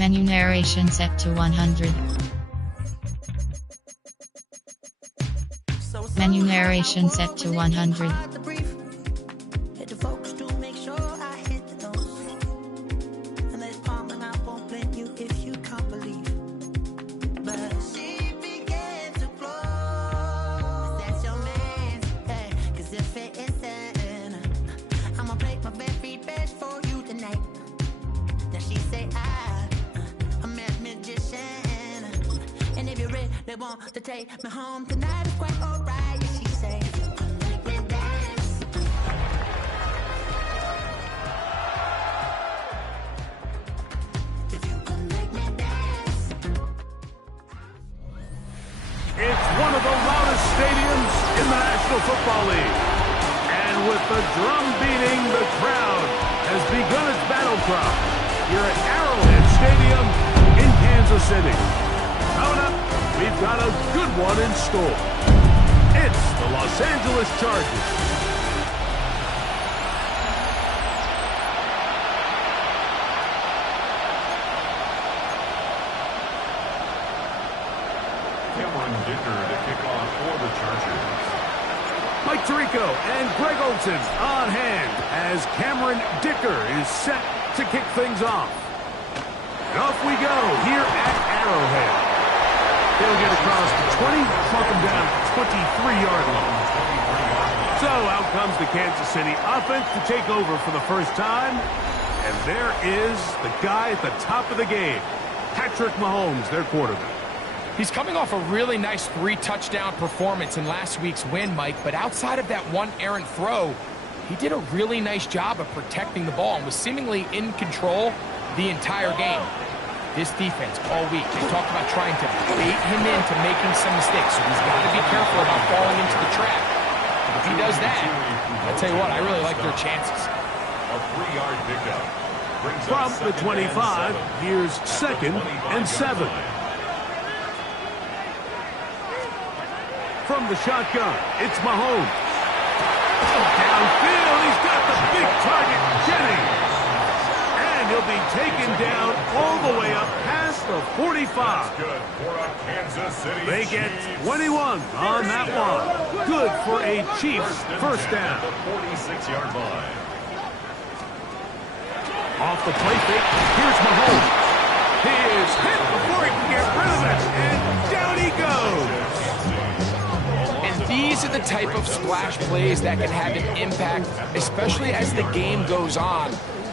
Menu narration set to 100. Menu narration set to 100. They want to take me home tonight. It's quite alright, she says. Make me dance. If you can make me dance. It's one of the loudest stadiums in the National Football League. And with the drum beating, the crowd has begun its battle cry here at Arrowhead Stadium in Kansas City. Coming up, we've got a good one in store. It's the Los Angeles Chargers. Cameron Dicker to kick off for the Chargers. Mike Tirico and Greg Olsen on hand as Cameron Dicker is set to kick things off. And off we go here at Arrowhead. They'll get across the 20, plunk them down at the 23-yard line. So out comes the Kansas City offense to take over for the first time. And there is the guy at the top of the game, Patrick Mahomes, their quarterback. He's coming off a really nice 3-touchdown performance in last week's win, Mike. But outside of that one errant throw, he did a really nice job of protecting the ball and was seemingly in control the entire game. This defense all week, they talked about trying to bait him into making some mistakes, so he's got to be careful about falling into the trap. If he does that, I'll tell you what, I really like their chances. A 3-yard pickup. From the 25, here's 2nd and 7. From the shotgun, it's Mahomes. Downfield, he's got the big target, Jennings. He'll be taken down all the way up past the 45. Good for a Kansas City. They get 21 on that one. Good for a Chiefs first down. The 46-yard line. Off the play fake, here's Mahomes. He is hit before he can get rid of it, and down he goes. And these are the type of splash plays that can have an impact, especially as the game goes on.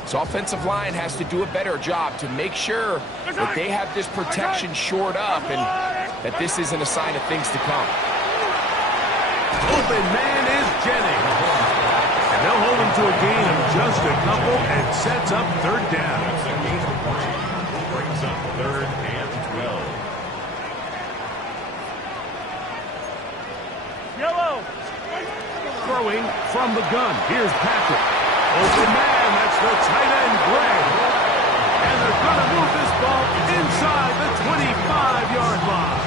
So offensive line has to do a better job to make sure that they have this protection shored up and that this isn't a sign of things to come. Open man is Jennings. And they'll hold him to a gain of just a couple and sets up 3rd down. Brings up 3rd and 12. Yellow. Throwing from the gun. Here's Patrick. Open man, that's the tight end, Greg. And they're going to move this ball inside the 25-yard line.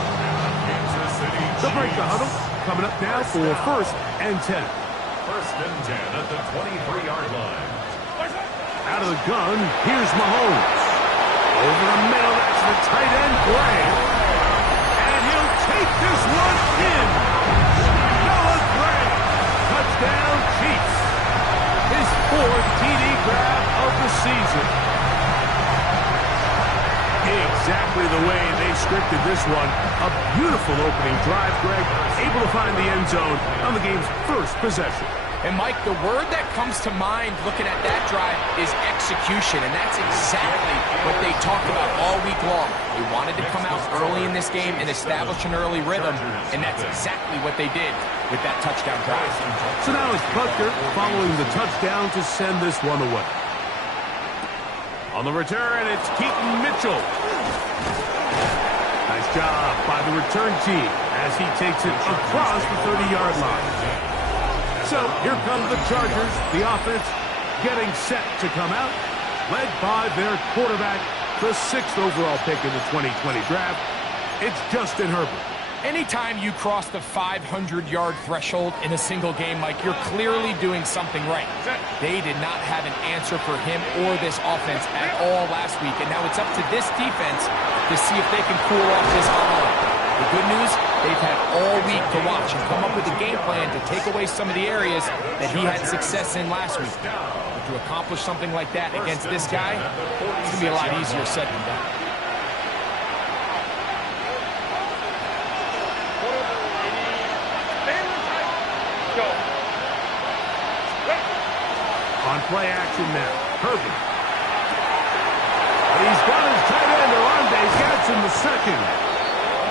They'll break the huddle. Coming up now for 1st and 10. 1st and 10 at the 23-yard line. Out of the gun, here's Mahomes. Over the middle, that's the tight end, Greg. And he'll take this one in. Noah Gray. Touchdown, Chiefs. His 4th TD grab of the season. Exactly the way they scripted this one. A beautiful opening drive, Greg. Able to find the end zone on the game's first possession. And, Mike, the word that comes to mind looking at that drive is execution, and that's exactly what they talked about all week long. They wanted to come out early in this game and establish an early rhythm, and that's exactly what they did with that touchdown drive. So now it's Butker following the touchdown to send this one away. On the return, it's Keaton Mitchell. Nice job by the return team as he takes it across the 30-yard line. So here come the Chargers, the offense getting set to come out, led by their quarterback, the 6th overall pick in the 2020 draft. It's Justin Herbert. Anytime you cross the 500-yard threshold in a single game, Mike, you're clearly doing something right. They did not have an answer for him or this offense at all last week, and now it's up to this defense to see if they can cool off this line. The good news, they've had all week to watch and come up with a game plan to take away some of the areas that he had success in last week. But to accomplish something like that against this guy, it's going to be a lot easier said than done. On play action now, Herbert. He's got his tight end, Oronde Gadsden the second.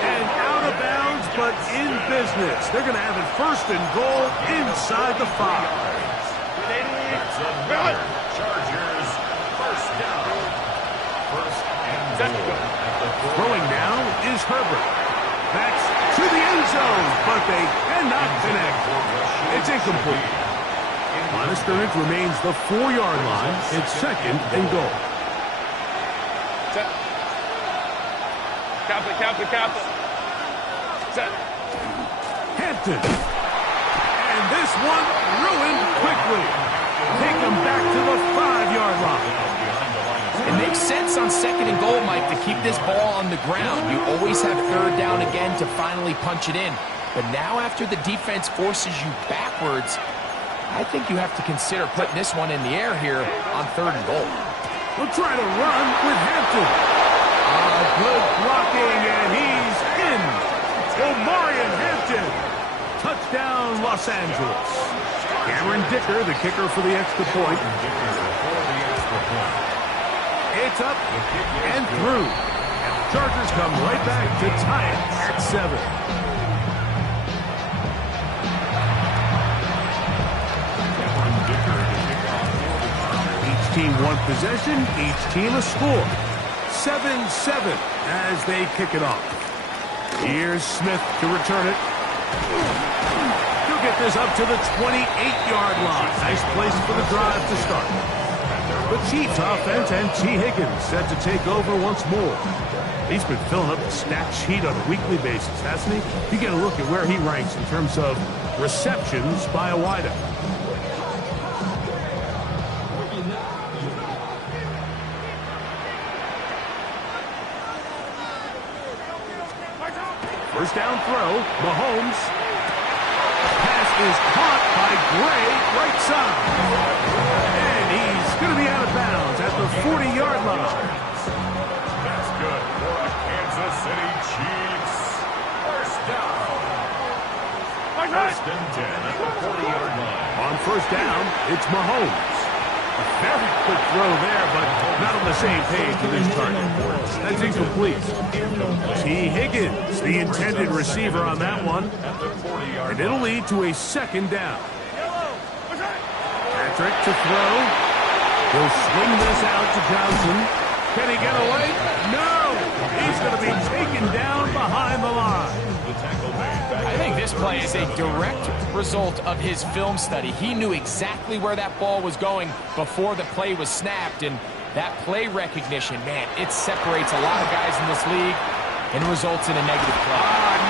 And out of bounds, but in business. They're going to have it first and goal inside the 5. Chargers, first down. First and goal. Throwing now is Herbert. Backs to the end zone, but they cannot connect. It's incomplete. Line of scrimmage remains the 4-yard line. It's second and goal. Set. Captain. Set. Hampton. And this one ruined quickly. Take them back to the 5-yard line. It makes sense on second and goal, Mike, to keep this ball on the ground. You always have third down again to finally punch it in. But now after the defense forces you backwards, I think you have to consider putting this one in the air here on third and goal. We'll try to run with Hampton. Good blocking, and he's in. Omarion Hampton. Touchdown, Los Angeles. Cameron Dicker, the kicker for the extra point. It's up and through. And the Chargers come right back to tie it at 7. Team one possession, each team a score. 7-7 as they kick it off. Here's Smith to return it. He'll get this up to the 28-yard line. Nice place for the drive to start. The Chiefs offense and T. Higgins set to take over once more. He's been filling up the stat sheet on a weekly basis, hasn't he? You get a look at where he ranks in terms of receptions by a wideout. First down throw, Mahomes. Pass is caught by Gray, right side. And he's going to be out of bounds at the 40-yard line. That's good for a Kansas City Chiefs. First down. First and 10 at the 40-yard line. On first down, it's Mahomes. A very quick throw there, but not on the same page with his target. That's incomplete. T. Higgins, the intended receiver on that one. And it'll lead to a second down. Patrick to throw. He'll swing this out to Johnson. Can he get away? No! He's going to be taken down behind the line. I think this play is a direct result of his film study. He knew exactly where that ball was going before the play was snapped, and that play recognition, man, it separates a lot of guys in this league and results in a negative play.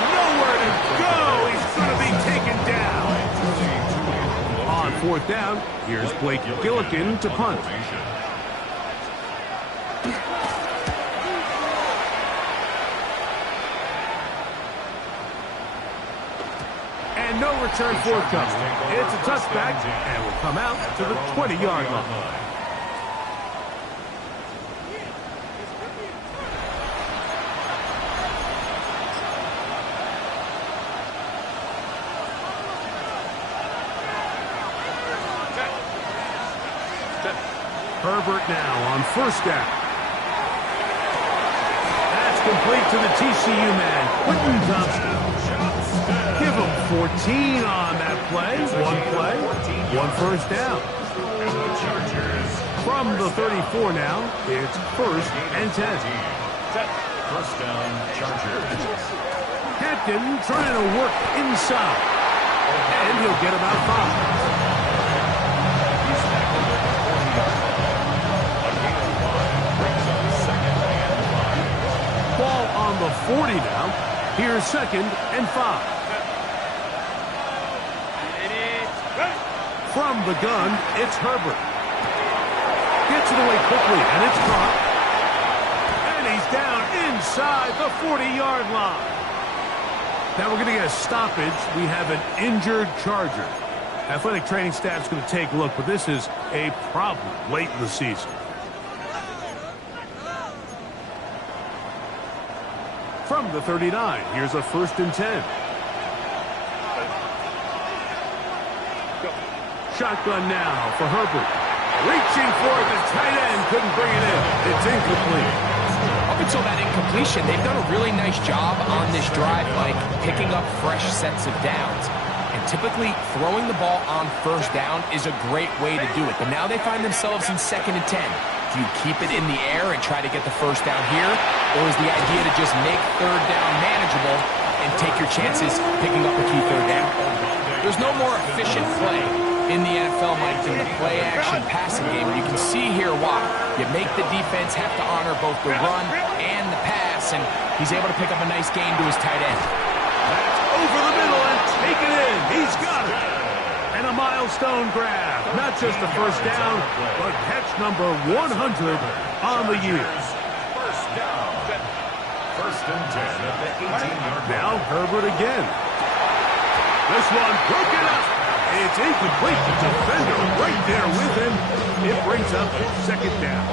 Nowhere to go! He's going to be taken down. On fourth down, here's Blake Gillikin to punt. And no return forthcoming. It's a touchback, and will come out to the 20-yard line. Herbert now on first down. That's complete to the TCU man, Quentin Johnston. Give him 14 on that play. One first down. From the 34 now, it's first and 10. First down, Chargers. Hampton trying to work inside. And he'll get about 5. Ball on the 40 now. Here's 2nd and 5. From the gun, it's Herbert. Gets it away quickly, and it's caught. And he's down inside the 40-yard line. Now we're going to get a stoppage. We have an injured Charger. Athletic training staff's going to take a look, but this is a problem late in the season. From the 39, here's a 1st and 10. Shotgun now for Herbert. Reaching for it, the tight end couldn't bring it in. It's incomplete. Up until that incompletion, they've done a really nice job on this drive, Mike, picking up fresh sets of downs. And typically, throwing the ball on 1st down is a great way to do it. But now they find themselves in 2nd and 10. Do you keep it in the air and try to get the 1st down here? Or is the idea to just make 3rd down manageable and take your chances picking up a key 3rd down? There's no more efficient play in the NFL, Mike, than the play-action passing game. And you can see here why. You make the defense have to honor both the run and the pass, and he's able to pick up a nice gain to his tight end. That's over the middle and taken in. He's got it. And a milestone grab. Not just a 1st down, but catch number 100 on the year. 1st down. 1st and 10 at the 18-yard line. Now Herbert again. This one broken up. It's incomplete. The defender right there with him. It brings up 2nd down.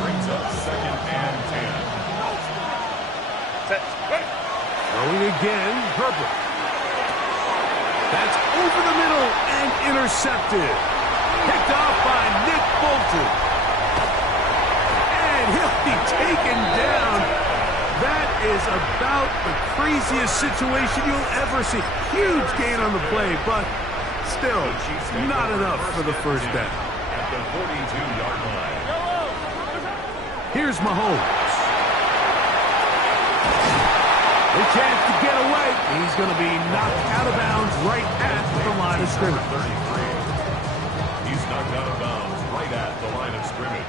Brings up 2nd and 10. Throwing again, Herbert. That's over the middle and intercepted. Picked off by Nick Bolton. And he'll be taken down. That is about the craziest situation you'll ever see. Huge gain on the play, but still not enough for the 1st down. At the 42-yard line. Here's Mahomes. A chance to get away. He's going to be knocked out of bounds right at the line of scrimmage. 33. He's knocked out of bounds right at the line of scrimmage.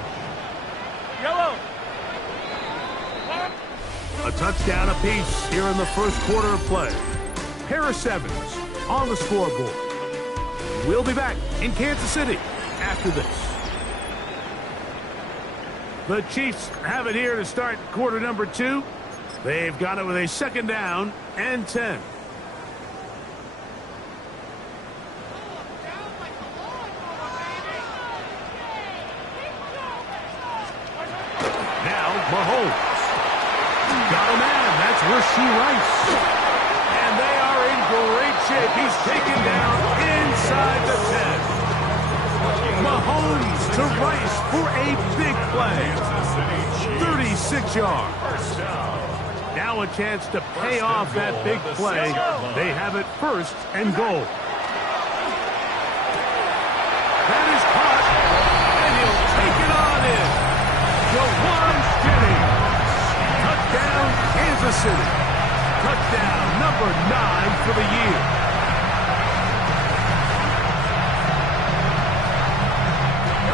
A touchdown apiece here in the 1st quarter of play. Harris Evans on the scoreboard. We'll be back in Kansas City after this. The Chiefs have it here to start quarter number 2. They've got it with a 2nd down and 10. Now Mahomes. Got a man. That's Rashee Rice. And they are in great shape. He's taken down inside the 10. Mahomes to Rice for a big play. 36 yards. Now a chance to pay off that big play. They have it 1st and goal. That is caught. And he'll take it on in. Jawan Jennings. Touchdown, Kansas City. Touchdown number 9 for the year.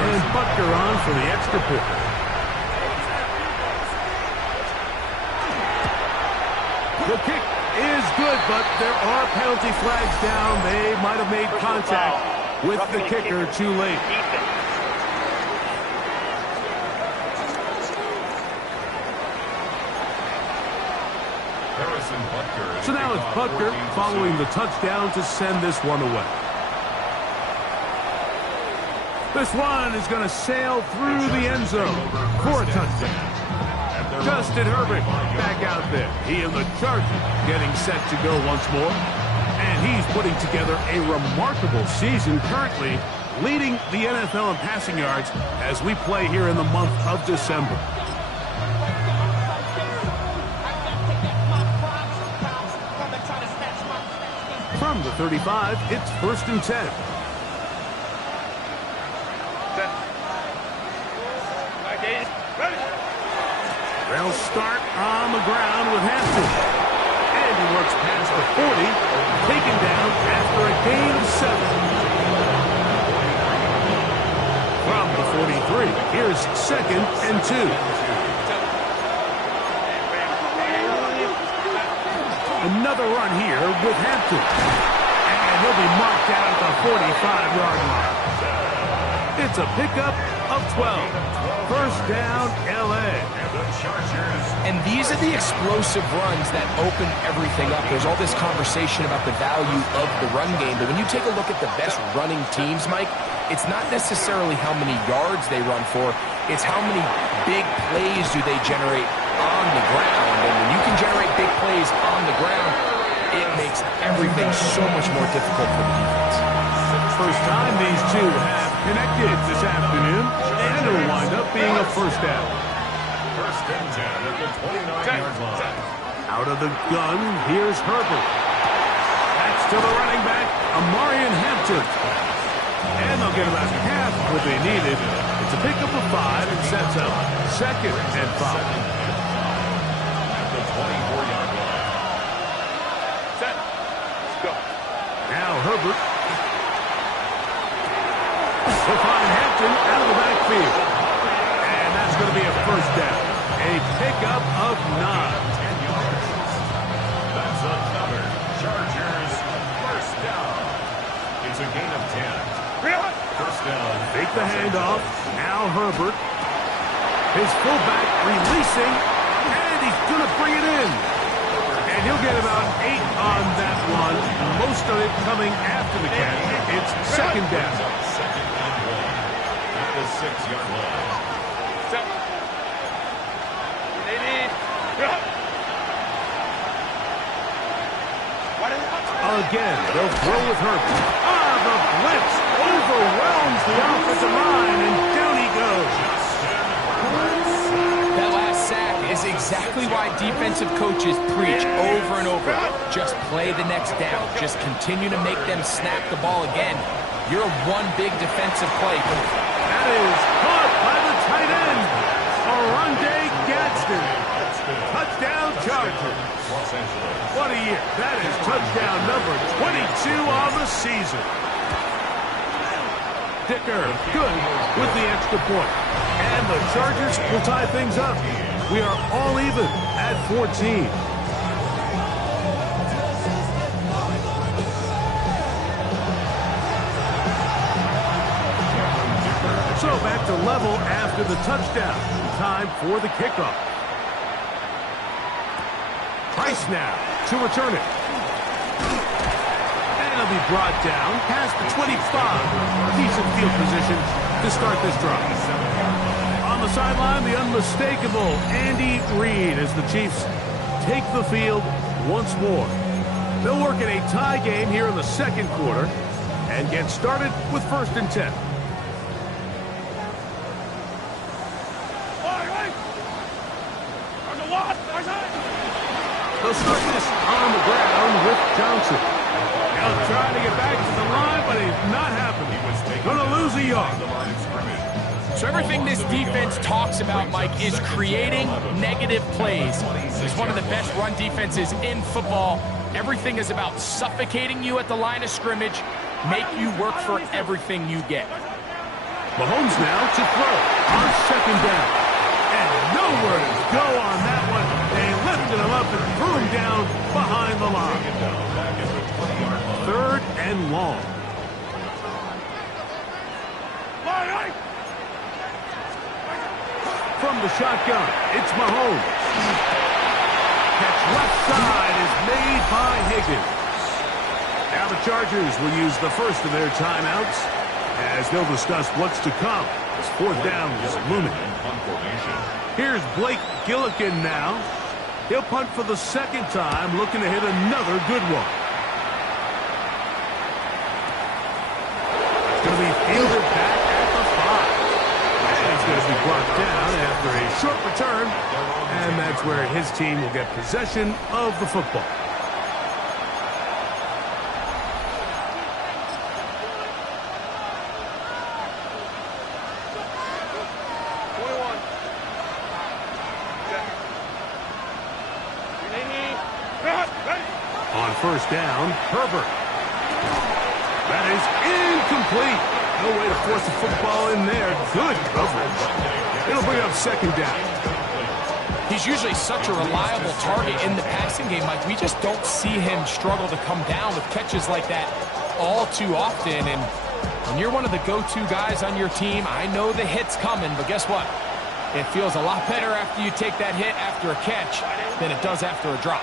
And Butker on for the extra point. The kick is good, but there are penalty flags down. They might have made contact with the kicker too late. So now it's Butker following the touchdown to send this one away. This one is going to sail through the end zone for a touchdown. Justin Herbert back out there. He and the Chargers getting set to go once more. And he's putting together a remarkable season, currently leading the NFL in passing yards as we play here in the month of December. From the 35, it's 1st and 10. They'll start on the ground with Hampton. And he works past the 40, taken down after a gain of 7. From the 43, here's 2nd and 2. Another run here with Hampton. And he'll be marked down at the 45-yard line. It's a pickup of 12. First down, L.A. And these are the explosive runs that open everything up. There's all this conversation about the value of the run game, but when you take a look at the best running teams, Mike, it's not necessarily how many yards they run for, it's how many big plays do they generate on the ground. And when you can generate big plays on the ground, it makes everything so much more difficult for the defense. First time these two have connected this afternoon, and it'll wind up being a first down. First and 10 at the 29-yard line. Out of the gun, here's Herbert. That's to the running back, Amarian Hampton. And they'll get about half what they needed. It's a pickup of 5 and sets up second and 5. At the 24-yard line. Set. Let's go. Now Herbert. We'll find Hampton out of the backfield. And that's going to be a first down. A pickup of 9. 10 yards. That's another Chargers first down. It's a gain of 10. First down. Take the handoff. Now Herbert. His fullback releasing. And he's going to bring it in. And he'll get about 8 on that one. Most of it coming after the catch. It's second down. Second and 1 at the 6-yard line. Set. They need. Again, they'll throw with Herbert. The blitz overwhelms the offensive line, and down he goes. That last sack is exactly why defensive coaches preach over and over. Just play the next down. Just continue to make them snap the ball again. You're one big defensive play. That is caught by the tight end, Oronde Gadsden. Touchdown Chargers. What a year. That is touchdown number 22 on the season. Dicker, good with the extra point. And the Chargers will tie things up. We are all even at 14. So back to level after the touchdown. Time for the kickoff. Price now to return it. And it'll be brought down past the 25. Decent field position to start this drive. On the sideline, the unmistakable Andy Reid as the Chiefs take the field once more. They'll work in a tie game here in the second quarter and get started with first and 10. They'll start this on the ground with Johnson. He'll try to get back to the line, but he's not happening. Going to lose a yard. So everything this defense talks about, Mike, is creating negative plays. It's one of the best run defenses in football. Everything is about suffocating you at the line of scrimmage, make you work for everything you get. Mahomes now to throw on second down. And nowhere to go on that one. They lifted him up and threw him down behind the line. Third and long. From the shotgun, it's Mahomes. Catch left side is made by Higgins. Now the Chargers will use the first of their timeouts as they'll discuss what's to come as fourth down is looming. Here's Blake Gillikin now. He'll punt for the second time, looking to hit another good one. It's going to be fielded back at the 5. And he's going to be brought down after a short return, and that's where his team will get possession of the football. On first down, Herbert. That is incomplete. No way to force the football in there. Good coverage. It'll bring up second down. He's usually such a reliable target in the passing game, Mike. We just don't see him struggle to come down with catches like that all too often. And when you're one of the go-to guys on your team, I know the hit's coming, but guess what? It feels a lot better after you take that hit after a catch than it does after a drop.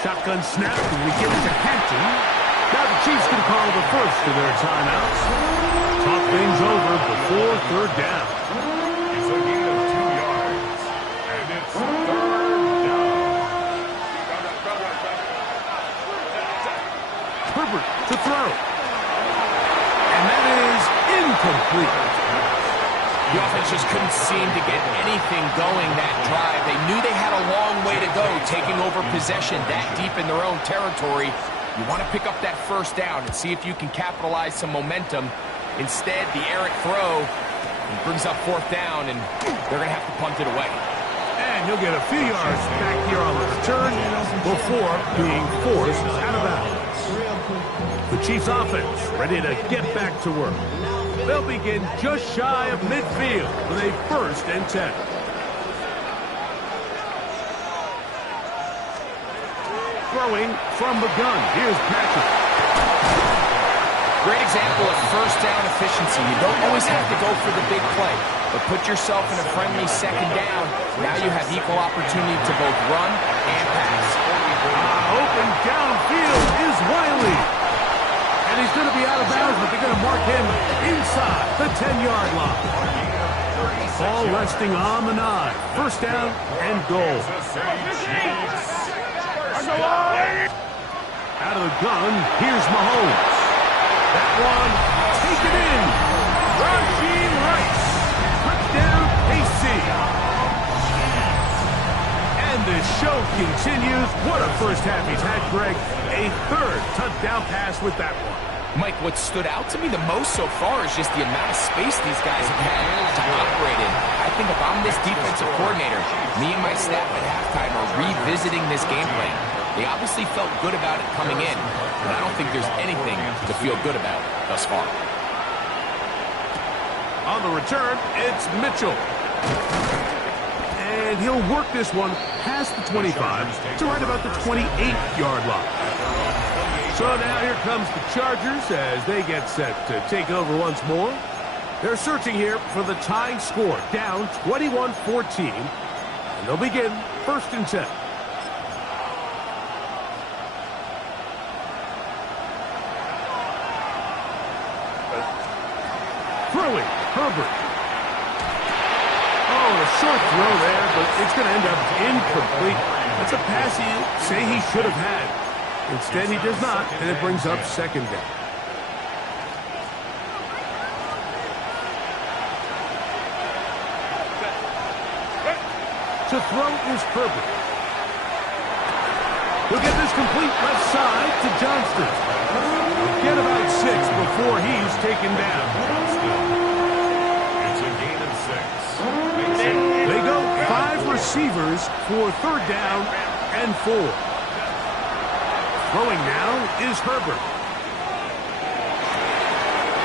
Shotgun snap, and we give it to Hampton. Now the Chiefs can call the first of their timeouts. Talk things over before third down. It's a gain of 2 yards, and it's third down. Herbert to throw. And that is incomplete. The offense just couldn't seem to get anything going that drive. They knew they had a long way to go, taking over possession that deep in their own territory. You want to pick up that first down and see if you can capitalize some momentum. Instead, the errant throw brings up fourth down, and they're going to have to punt it away. And he'll get a few yards back here on the return before being forced out of bounds. The Chiefs offense ready to get back to work. They'll begin just shy of midfield with a 1st and 10. Throwing from the gun. Here's Patrick. Great example of first down efficiency. You don't always have to go for the big play, but put yourself in a friendly second down. Now you have equal opportunity to both run and pass. Open downfield is Wiley. And he's going to be out of bounds, but they're going to mark him inside the 10-yard line. Ball resting on the 9. First down and goal. Out of the gun, here's Mahomes. That one, taken in. Rashee Rice. Touchdown, KC. And the show continues. What a first half he's had, Greg. A 3rd touchdown pass with that one. Mike, what stood out to me the most so far is just the amount of space these guys have had to operate in. I think if I'm this defensive coordinator, me and my staff at halftime are revisiting this game plan. They obviously felt good about it coming in, but I don't think there's anything to feel good about thus far. On the return, it's Mitchell. And he'll work this one past the 25 to right about the 28-yard line. So now here comes the Chargers as they get set to take over once more. They're searching here for the tying score, down 21-14. And they'll begin 1st and 10. Throwing, Herbert. Oh, a short throw there, but it's going to end up incomplete. That's a pass you say he should have had. Instead, he does not, and it brings up 2nd down. To throw is Herbert. He'll get this complete left side to Johnston. Get about 6 before he's taken down. It's a gain of 6. They go 5 receivers for 3rd down and 4. Throwing now is Herbert.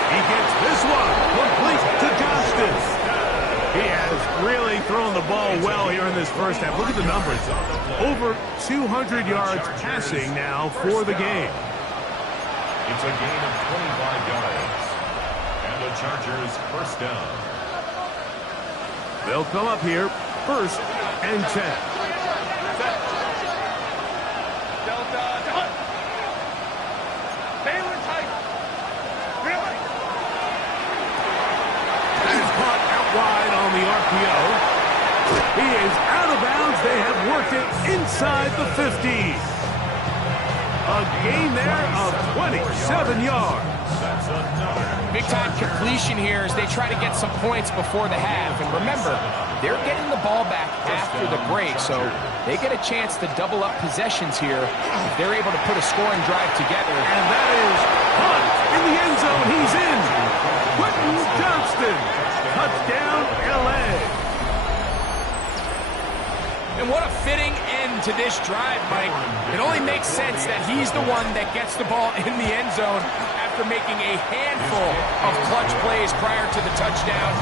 He gets this one complete to Johnston. He has really thrown the ball well here in this first half. Look at the numbers. Over 200 yards passing now for the game. It's a gain of 25 yards. And the Chargers 1st down. They'll come up here 1st and 10. He is out of bounds. They have worked it inside the 50. A gain there of 27 yards. Big-time completion here as they try to get some points before the half. And remember, they're getting the ball back after the break, so they get a chance to double up possessions here if they're able to put a scoring drive together. And that is Hunt in the end zone. He's in. Quentin Johnston. Touchdown, L.A. And what a fitting end to this drive, Mike, it only makes sense that he's the one that gets the ball in the end zone after making a handful of clutch plays prior to the touchdown.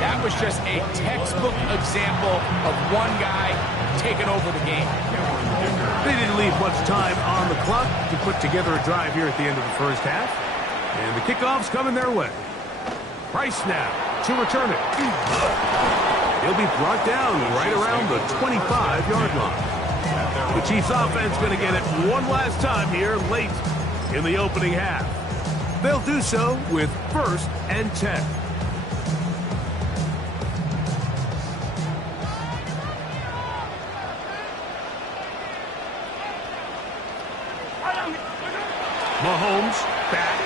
That was just a textbook example of one guy taking over the game. They didn't leave much time on the clock to put together a drive here at the end of the first half. And the kickoff's coming their way. Price now to return it. He'll be brought down right around the 25-yard line. The Chiefs offense going to get it one last time here late in the opening half. They'll do so with 1st and 10. Mahomes back.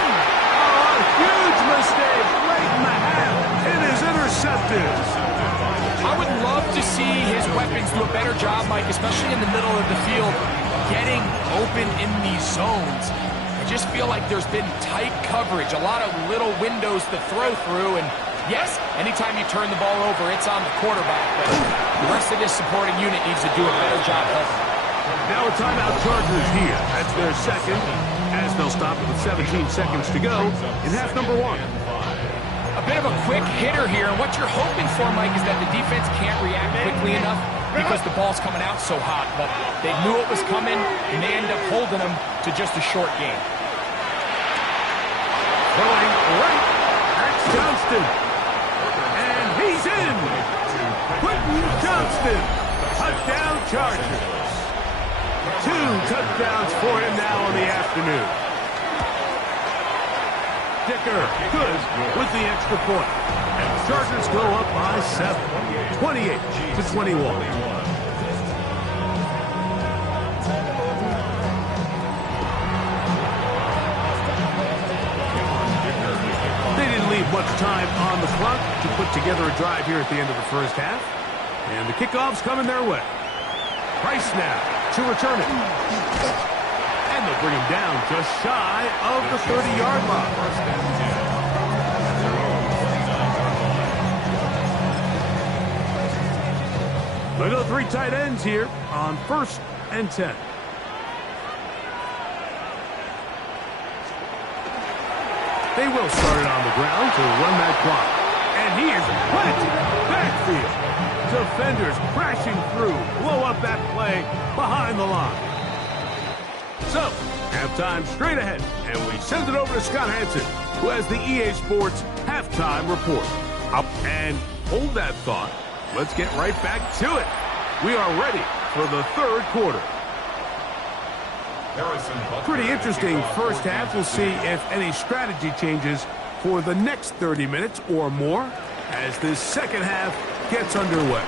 Oh, a huge mistake late in the half. It is intercepted. I would love to see his weapons do a better job, Mike, especially in the middle of the field, getting open in these zones. I just feel like there's been tight coverage, a lot of little windows to throw through, and yes, anytime you turn the ball over, it's on the quarterback, but the rest of this supporting unit needs to do a better job helping. Now a timeout Chargers here. That's their second, as they'll stop it with 17 seconds to go in half number 1. A bit of a quick hitter here, and what you're hoping for, Mike, is that the defense can't react quickly enough because the ball's coming out so hot, but they knew it was coming, and they end up holding them to just a short game. Throwing right, that's Johnston. And he's in. Quentin Johnston. Touchdown Chargers. 2 touchdowns for him now on the afternoon. Dicker, good with the extra point. And the Chargers go up by 7, 28-21. They didn't leave much time on the clock to put together a drive here at the end of the first half. And the kickoff's coming their way. Price now to return it. And they'll bring him down just shy of the 30-yard line. They go 3 tight ends here on 1st and 10. They will start it on the ground to run that clock. And he is planted backfield. Defenders crashing through, blow up that play behind the line. So, halftime straight ahead, and we send it over to Scott Hanson, who has the EA Sports halftime report. Up and hold that thought. Let's get right back to it. We are ready for the 3rd quarter. Pretty interesting first half. We'll see if any strategy changes for the next 30 minutes or more as this second half gets underway.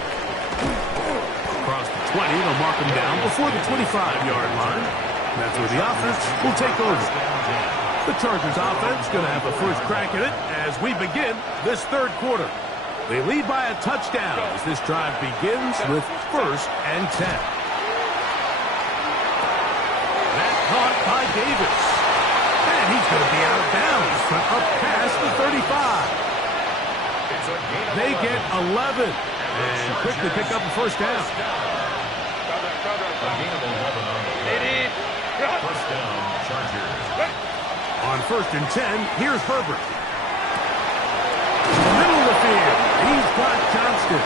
Across the 20, they'll mark him down before the 25-yard line. And that's where the offense will take over. The Chargers offense going to have the first crack at it as we begin this 3rd quarter. They lead by a touchdown as this drive begins with 1st and 10. That caught by Davis. And he's going to be out of bounds, but up past the 35. They get 11 and quickly pick up a first down. First down, Chargers. On 1st and 10, here's Herbert. Middle of the field, he's got Johnston.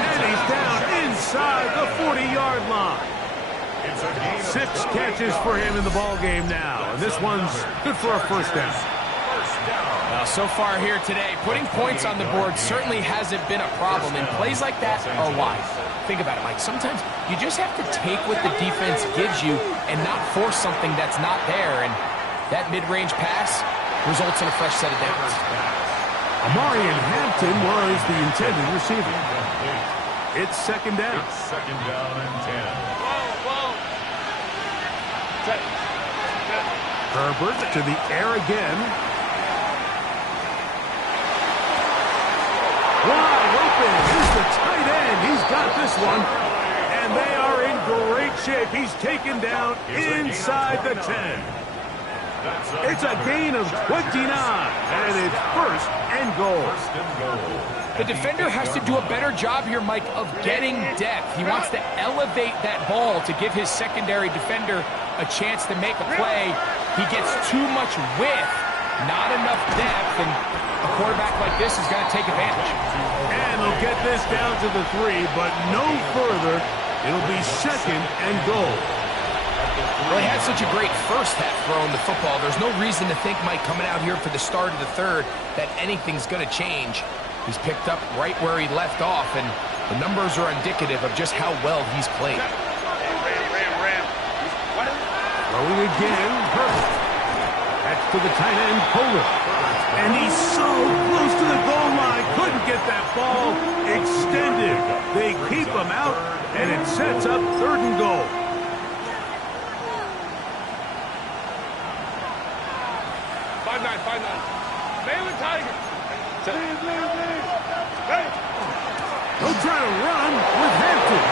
And he's down inside the 40-yard line. 6 catches for him in the ball game now, and this one's good for a first down. So far here today, putting points on the board certainly hasn't been a problem, and plays like that are wise. Think about it, Mike. Sometimes you just have to take what the defense gives you and not force something that's not there, and that mid-range pass results in a fresh set of downs. Amarian Hampton was the intended receiver. It's 2nd down. It's 2nd down and 10. Herbert to the air again. Wide open. Here's the tight end. He's got this one. And they are in great shape. He's taken down inside the 10. It's a gain of 29, and it's first and goal. The defender has to do a better job here, Mike, of getting depth. He wants to elevate that ball to give his secondary defender a chance to make a play. He gets too much width, not enough depth, and a quarterback like this is going to take advantage. And they'll get this down to the 3, but no further. It'll be second and goal. Well, he had such a great first half throwing the football. There's no reason to think, Mike, coming out here for the start of the third, that anything's going to change. He's picked up right where he left off, and the numbers are indicative of just how well he's played. Throwing again, Herbert. That's to the tight end, Polar. And he's so close to the goal line, couldn't get that ball extended. They keep him out, and it sets up third and goal. Mayland Tiger. He'll try to run with Hampton.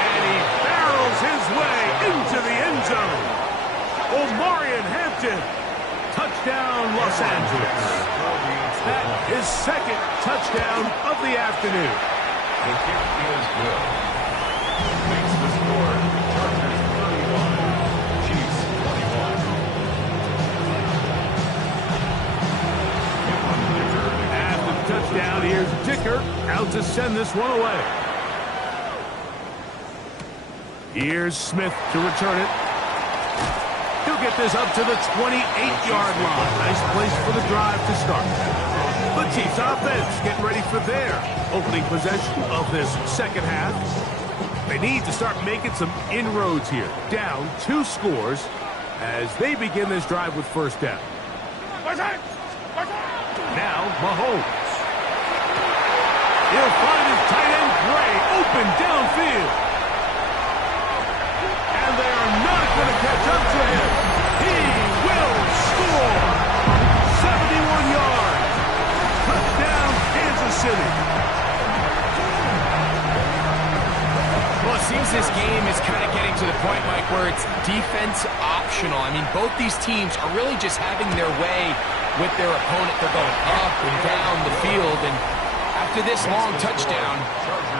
And he barrels his way into the end zone. Omarion Hampton. Touchdown, Los Angeles. That is second touchdown of the afternoon. The kick is good. Makes the score. Chargers 31. Chiefs 21. After the touchdown, here's Dicker out to send this one away. Here's Smith to return it. He'll get this up to the 28-yard line. Nice place for the drive to start. The Chiefs offense getting ready for their opening possession of this second half. They need to start making some inroads here. Down 2 scores as they begin this drive with first down. Now Mahomes. He'll find his tight end Gray open downfield. And they are not going to catch up to him. He will score. 71 yards. Touchdown, Kansas City. Well, it seems this game is kind of getting to the point, Mike, where it's defense optional. I mean, both these teams are really just having their way with their opponent. They're going up and down the field, and after this long touchdown,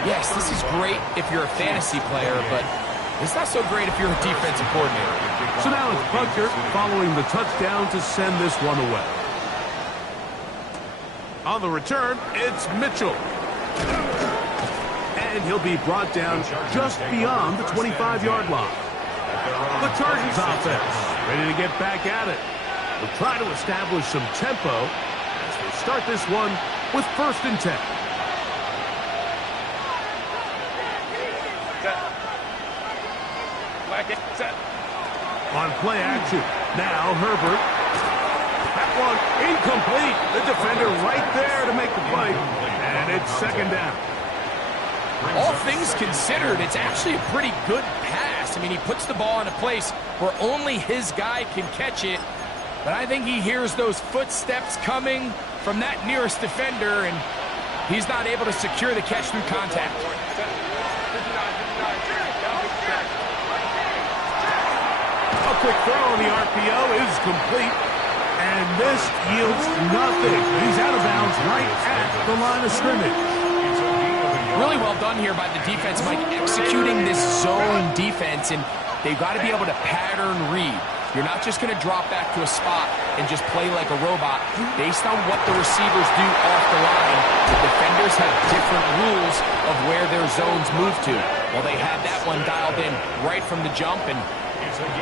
yes, this is great if you're a fantasy player, but it's not so great if you're a defensive coordinator. So now it's Butker following the touchdown to send this one away. On the return, it's Mitchell. And he'll be brought down just beyond the 25-yard line. The Chargers offense ready to get back at it. We'll try to establish some tempo as they start this one with first and 10. On play action, now Herbert. That one incomplete. The defender right there to make the play. And it's second down. All things considered, it's actually a pretty good pass. I mean, he puts the ball in a place where only his guy can catch it. But I think he hears those footsteps coming from that nearest defender, and he's not able to secure the catch through contact. A quick throw on the RPO is complete, and this yields nothing. He's out of bounds right at the line of scrimmage. Really well done here by the defense, Mike, executing this zone defense, and they've got to be able to pattern read. You're not just going to drop back to a spot and just play like a robot. Based on what the receivers do off the line, the defenders have different rules of where their zones move to. Well, they had that one dialed in right from the jump, and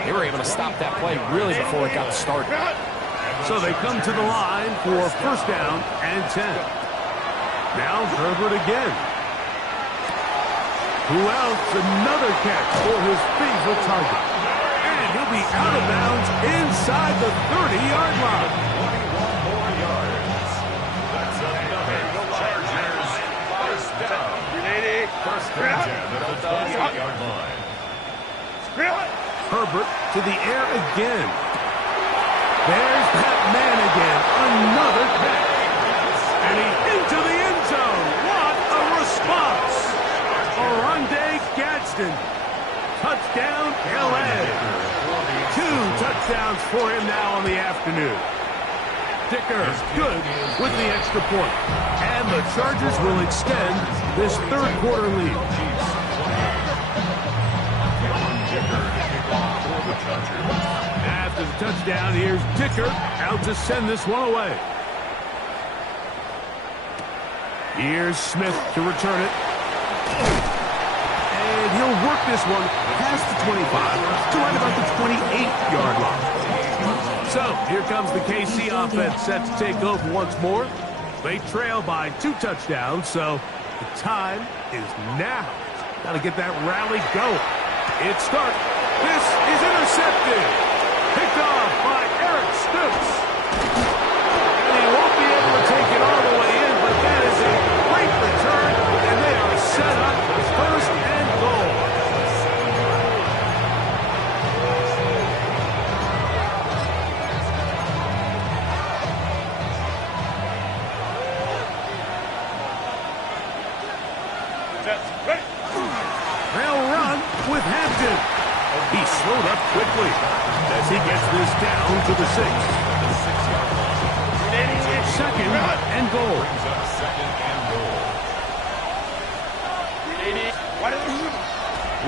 they were able to stop that play really before it got started. So they come to the line for first down and 10. Now Herbert again. Who else? Another catch for his favorite target. And he'll be out of bounds inside the 30-yard line. 21 more yards. That's another Chargers first down. First and 10 at the 28-yard line. Herbert to the air again. There's that man again. Another catch. And he's into the end zone. What a response. Oronde Gadsden. Touchdown, L.A. 2 touchdowns for him now on the afternoon. Dicker good with the extra point. And the Chargers will extend this third quarter lead. After the touchdown, here's Dicker out to send this one away. Here's Smith to return it. And he'll work this one past the 25 to right about the 28-yard line. So here comes the KC offense set to take over once more. They trail by 2 touchdowns, so the time is now. Got to get that rally going. It starts. This is intercepted. Picked off by Eric Stokes. And he won't be able to take it all the way in, but that is a great return, and they are set up for first and goal. They'll run with Hampton. He slowed up quickly as he gets this down to the 6. Second and goal.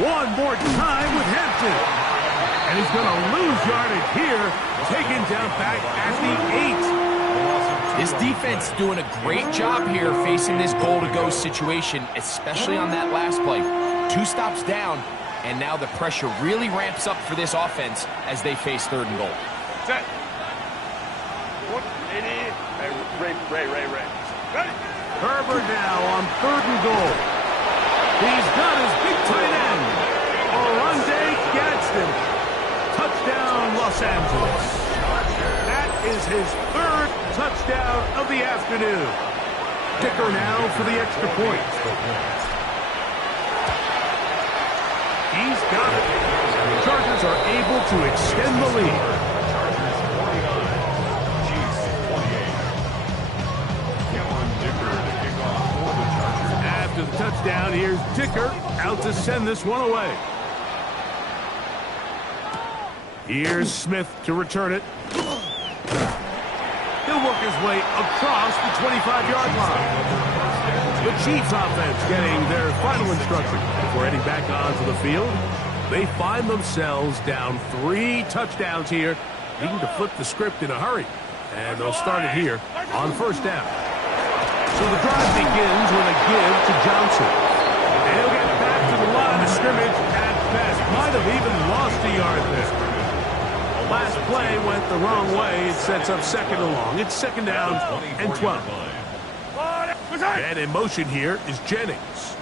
One more time with Hampton. And he's going to lose yardage here, taken down back at the 8. This defense doing a great job here facing this goal-to-go situation, especially on that last play. 2 stops down, and now the pressure really ramps up for this offense as they face third and goal. Set. Ray. Herbert now on third and goal. He's got his big tight end, Oronde Gadsden. Touchdown, Los Angeles. That is his 3rd touchdown of the afternoon. Dicker now for the extra point. He's got it. The Chargers are able to extend the lead. After the touchdown, here's Dicker out to send this one away. Here's Smith to return it. He'll work his way across the 25-yard line. The Chiefs offense getting their final instruction before heading back onto the field. They find themselves down 3 touchdowns here, needing to flip the script in a hurry. And they'll start it here on first down. So the drive begins with a give to Johnson. And he'll get back to the line of scrimmage at best. Might have even lost a yard there. The last play went the wrong way. It sets up second and long. It's second down and 12. And in motion here is Jennings.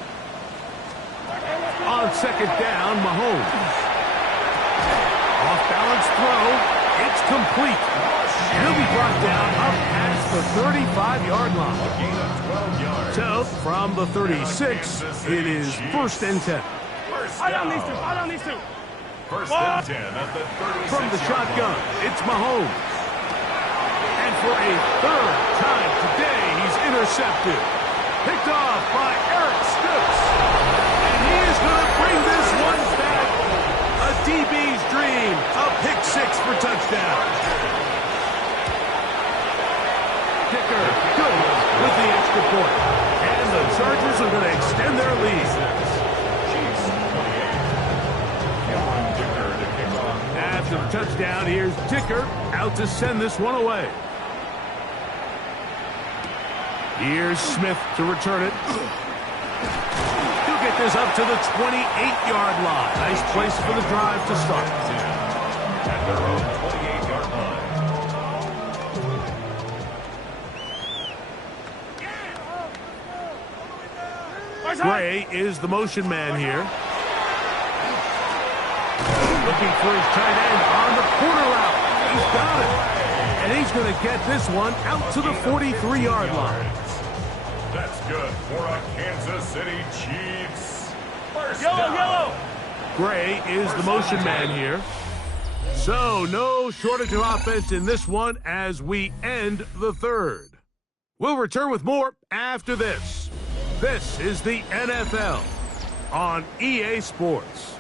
On second down, Mahomes. Off-balance throw. It's complete. He'll be brought down up past the 35-yard line. So, from the 36, it is 1st and 10. I don't need to. First and 10 at the 36. From the shotgun, it's Mahomes. And for a 3rd time today, he's intercepted. Picked off by Eric Stokes. And he is going to bring this one back. A DB's dream. A pick 6 for touchdown. Dicker good with the extra point. And the Chargers are going to extend their lead. After the touchdown, here's Dicker out to send this one away. Here's Smith to return it. He'll get this up to the 28-yard line. Nice place for the drive to start. At their own 28-yard line. Gray is the motion man here. Looking for his tight end on the corner route. He's got it. And he's going to get this one out to the 43-yard line. That's good for a Kansas City Chiefs. First down. Gray is the motion man here. So no shortage of offense in this one as we end the 3rd. We'll return with more after this. This is the NFL on EA Sports.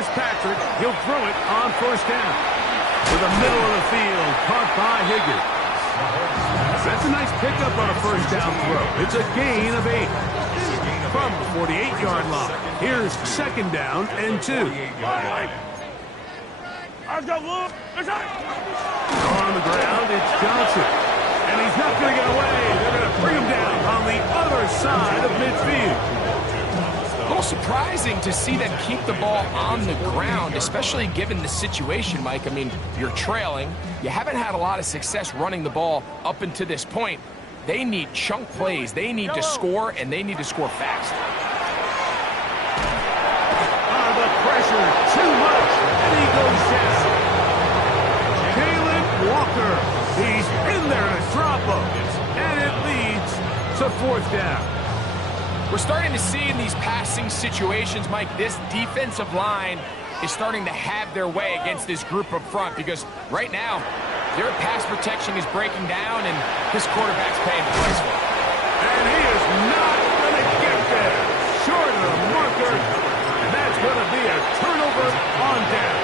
Here's Patrick. He'll throw it on first down. To the middle of the field, caught by Higgins. That's a nice pickup on a first down throw. It's a gain of 8. From the 48-yard line. Here's second down and 2. Let's go, Luke. Let's go. On the ground, it's Johnson. And he's not going to get away. They're going to bring him down on the other side of midfield. A little surprising to see them keep the ball on the ground, especially given the situation, Mike. I mean, you're trailing. You haven't had a lot of success running the ball up until this point. They need chunk plays. They need to score, and they need to score fast. The pressure, too much, and he goes down. Jalen Walker, he's in there to drop him, and it leads to fourth down. We're starting to see in these passing situations, Mike, this defensive line is starting to have their way against this group up front because right now, their pass protection is breaking down, and this quarterback's paying the price for it. And he is not going to get there. Short of the marker, and that's going to be a turnover on down.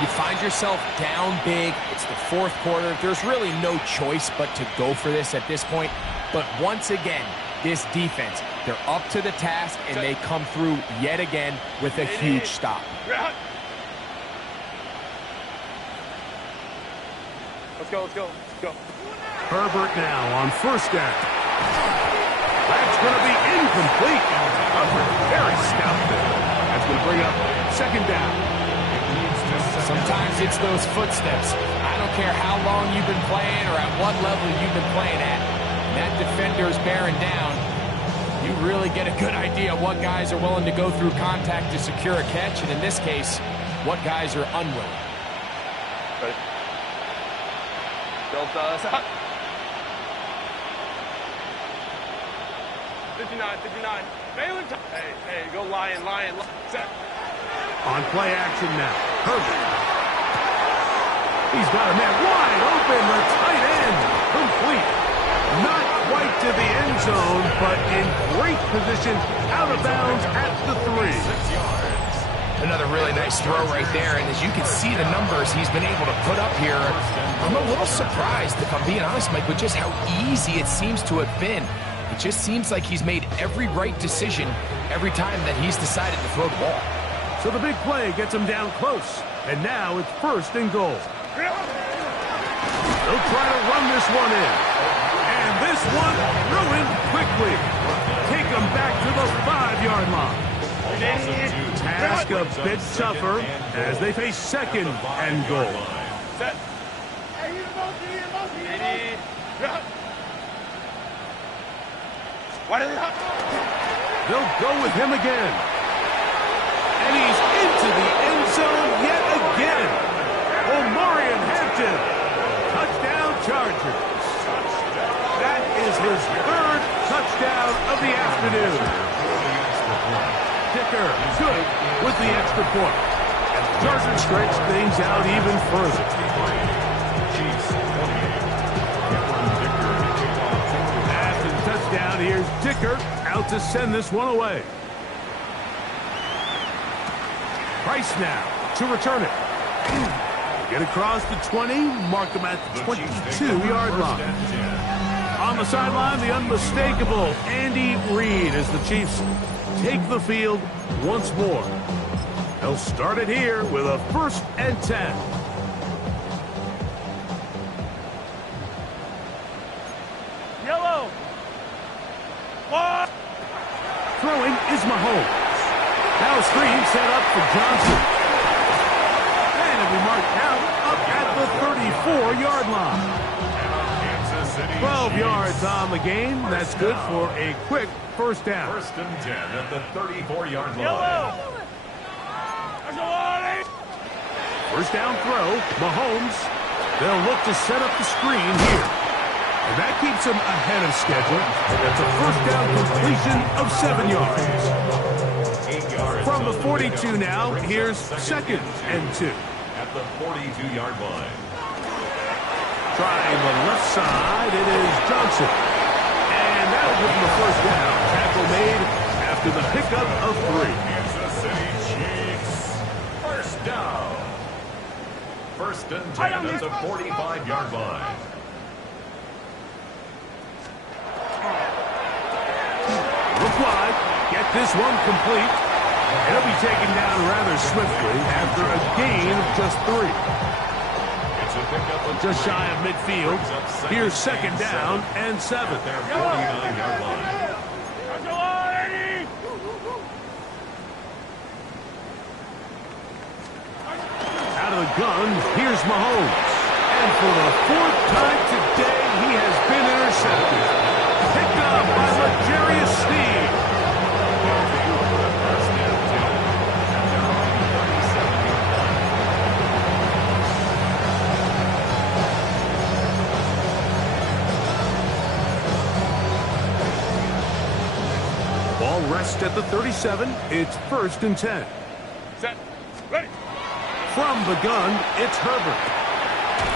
You find yourself down big. It's the fourth quarter. There's really no choice but to go for this at this point. But once again, this defense, they're up to the task, and they come through yet again with a huge stop. Let's go, let's go, let's go. Herbert now on first down. That's going to be incomplete. Very stout there. That's going to bring up second down. Sometimes it's those footsteps. I don't care how long you've been playing or at what level you've been playing at. When that defender's bearing down, you really get a good idea of what guys are willing to go through contact to secure a catch, and in this case, what guys are unwilling. Ready? Built us up. 59, 59. Balin, hey, go Lion. Set. On play action now. Herbert. He's got a man wide open. The tight end. Complete. Not quite to the end zone, but in great position out of bounds at the 3. 6 yards. Another really nice throw right there, and as you can see the numbers he's been able to put up here, I'm a little surprised, if I'm being honest, Mike, with just how easy it seems to have been. It just seems like he's made every right decision every time that he's decided to throw the ball. So the big play gets him down close, and now it's first and goal. They'll try to run this one in. And this one ruined quickly. Take them back to the 5-yard line. Task a bit tougher as they face second and goal. Set. Why did they They'll go with him again. And he's into the end zone yet again. Omarion Hampton. Touchdown Chargers. That is his third touchdown of the afternoon. Dicker good with the extra point. And the Chargers stretch things out even further. After the touchdown, here's Dicker out to send this one away. Price now to return it. Get across the 20, mark him at the 22-yard line. On the sideline, the unmistakable Andy Reid as the Chiefs take the field once more. They'll start it here with a 1st and 10. Yellow. What? Throwing is Mahomes. Now a screen set up for Johnson. And it'll be marked out up at the 34-yard line. 12 yards on the game. That's good for a quick first down. 1st and 10 at the 34-yard line. Yellow. There's a warning. First down throw, Mahomes. They'll look to set up the screen here. And that keeps them ahead of schedule. That's a first down completion of 7 yards. 8 yards. From the 42 now, here's 2nd and 2. At the 42-yard line. Trying the left side, it is Johnson. And that'll give him the first down. Tackle made after the pickup of 3. Kansas City Chiefs down. First and 10 at the 45-yard line. Look wide. Get this one complete. He'll be taken down rather swiftly after a gain of just 3. It's a pickup of Just shy of midfield. Here's second down and 7. at their 49-yard line. Out of the gun, here's Mahomes. And for the 4th time today, he has been intercepted. Picked up by L'Jarius Sneed. First and 10 at their own 37-yard line. Ball rests at the 37. It's first and 10. Set. Ready. From the gun, it's Herbert.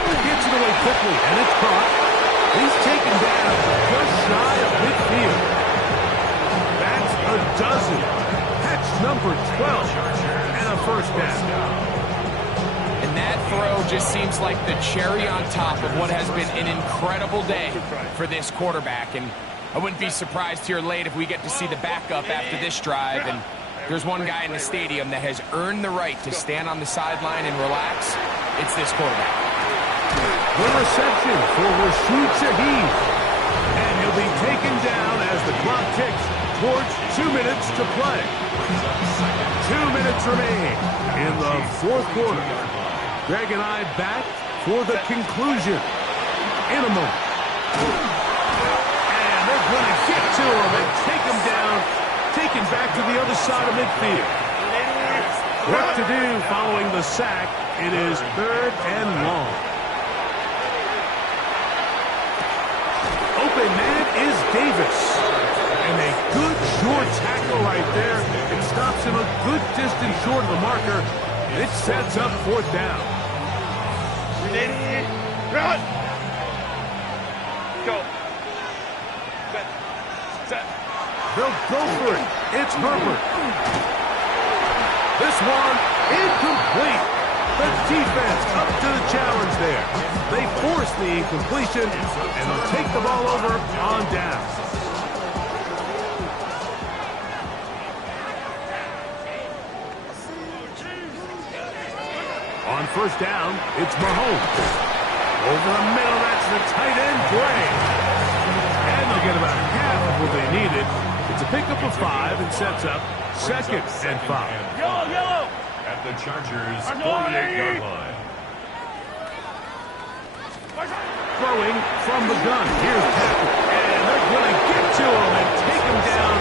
Gets it away quickly, and it's caught. He's taken down just shy of midfield. That's a dozen. Catch number 12. And a first down. And that throw just seems like the cherry on top of what has been an incredible day for this quarterback. And I wouldn't be surprised here late if we get to see the backup after this drive. And there's one guy in the stadium that has earned the right to stand on the sideline and relax. It's this quarterback. Good reception for Rashid Shaheed. And he'll be taken down as the clock ticks towards 2 minutes to play. 2 minutes remain in the 4th quarter. Greg and I back for the conclusion in a moment. And they're going to get to him and take him down, taken back to the other side of midfield. Work to do following the sack. It is 3rd and long. Open man is Davis. And a good short tackle right there. It stops him a good distance short of the marker. And it sets up 4th down. Run. Go. Set. Set. They'll go for it. It's Herbert. This one incomplete. The defense up to the challenge there. They force the incompletion, and they'll take the ball over on down. On first down, it's Mahomes. Over the middle, that's the tight end play. And they'll get about half of what they needed. It's a pickup of 5 and sets up 2nd and 5. Yellow. At the Chargers' 48-yard line. Throwing from the gun. Here's Patrick. And they're going to get to him and take him down.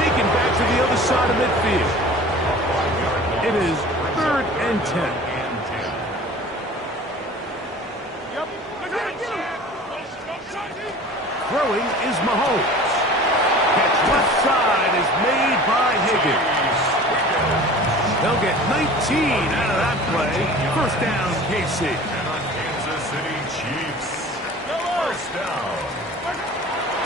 Taken back to the other side of midfield. It is 3rd and 10. Throwing is Mahomes. Catch left side is made by Higgins. They'll get 19 out of that play. First down, KC. And on Kansas City Chiefs. First down.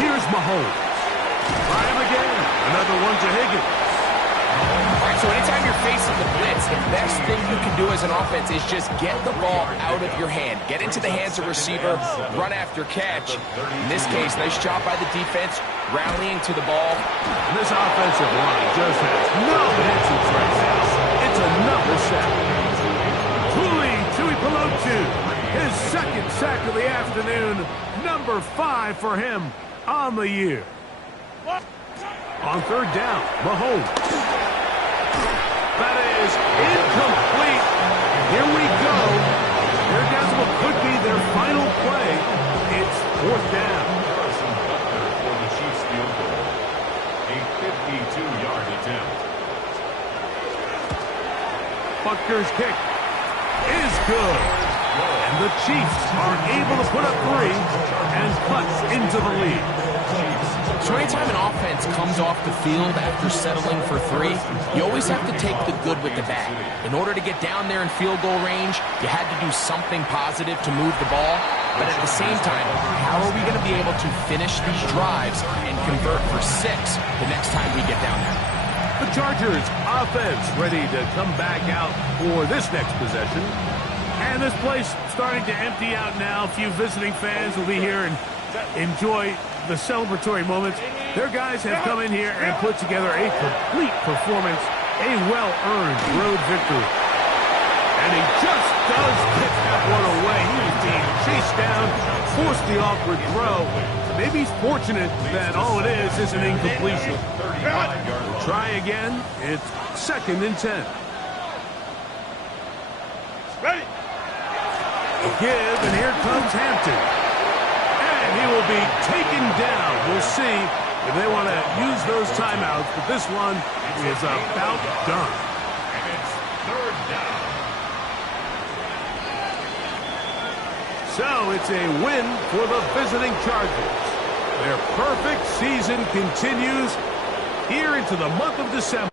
Here's Mahomes. Try him again. Another one to Higgins. All right, so anytime you're facing the blitz, the best thing you can do as an offense is just get the ball out of your hand. Get into the hands of receiver, run after catch. In this case, nice job by the defense, rallying to the ball. And this offensive line just has no answers right now. It's another sack. Tui Pelotu, his 2nd sack of the afternoon. Number 5 for him on the year. On 3rd down, Mahomes. That is incomplete. Here we go. They're down to what could be their final play. It's 4th down. Harrison Butker for the Chiefs field goal. A 52-yard attempt. Butker's kick Is good. And the Chiefs are able to put up 3 and cut into the lead. So anytime an offense comes off the field after settling for 3, you always have to take the good with the bad. In order to get down there in field goal range, you had to do something positive to move the ball. But at the same time, how are we going to be able to finish these drives and convert for 6 the next time we get down there? The Chargers offense ready to come back out for this next possession. And this place starting to empty out now. A few visiting fans will be here and enjoy the celebratory moments. Their guys have come in here and put together a complete performance, a well-earned road victory. And he just does kick that one away. He was being chased down, forced the awkward throw. Maybe he's fortunate that all it is an incompletion. We'll try again. It's 2nd and 10. Ready. Give, and here comes Hampton. And he will be taken down. We'll see if they want to use those timeouts, but this one is about done. And it's 3rd down. So it's a win for the visiting Chargers. Their perfect season continues here into the month of December.